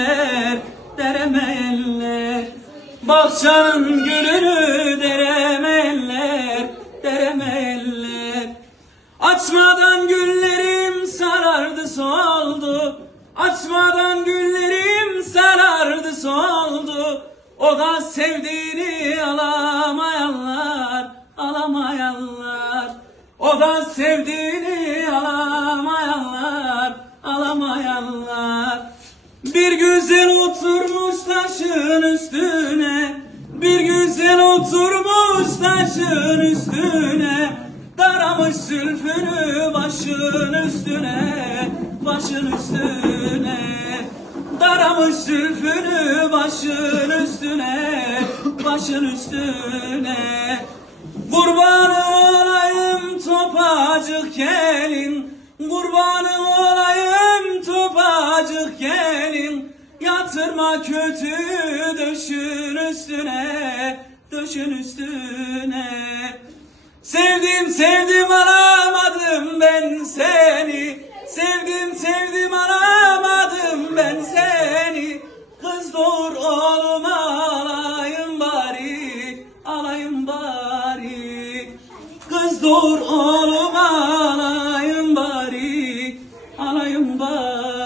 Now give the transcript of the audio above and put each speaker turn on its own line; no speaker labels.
deremeyenler, deremeyenler. Bahçanın gülünü deremeyenler, deremeyenler. Açmadan güllerim sarardı soldu. Açmadan güllerim sarardı soldu. O da sevdiğini alamayanlar, alamayanlar. O da sevdiğini alamayanlar, alamayanlar. Bir güzel oturmuş taşın üstüne, bir güzel oturmuş taşın üstüne. Daramış zülfünü başın üstüne, başın üstüne. Daramış zülfünü başın üstüne, başın üstüne. Kurban olayım topacık gelin, olayım gelin Yatırma kötü düşün üstüne Düşün üstüne. Sevdim sevdim aramadım ben seni. Sevdim sevdim aramadım ben seni. Kız doğur oğlum alayım bari Alayım bari. Kız doğur oğlum alayım bari Alayım bari.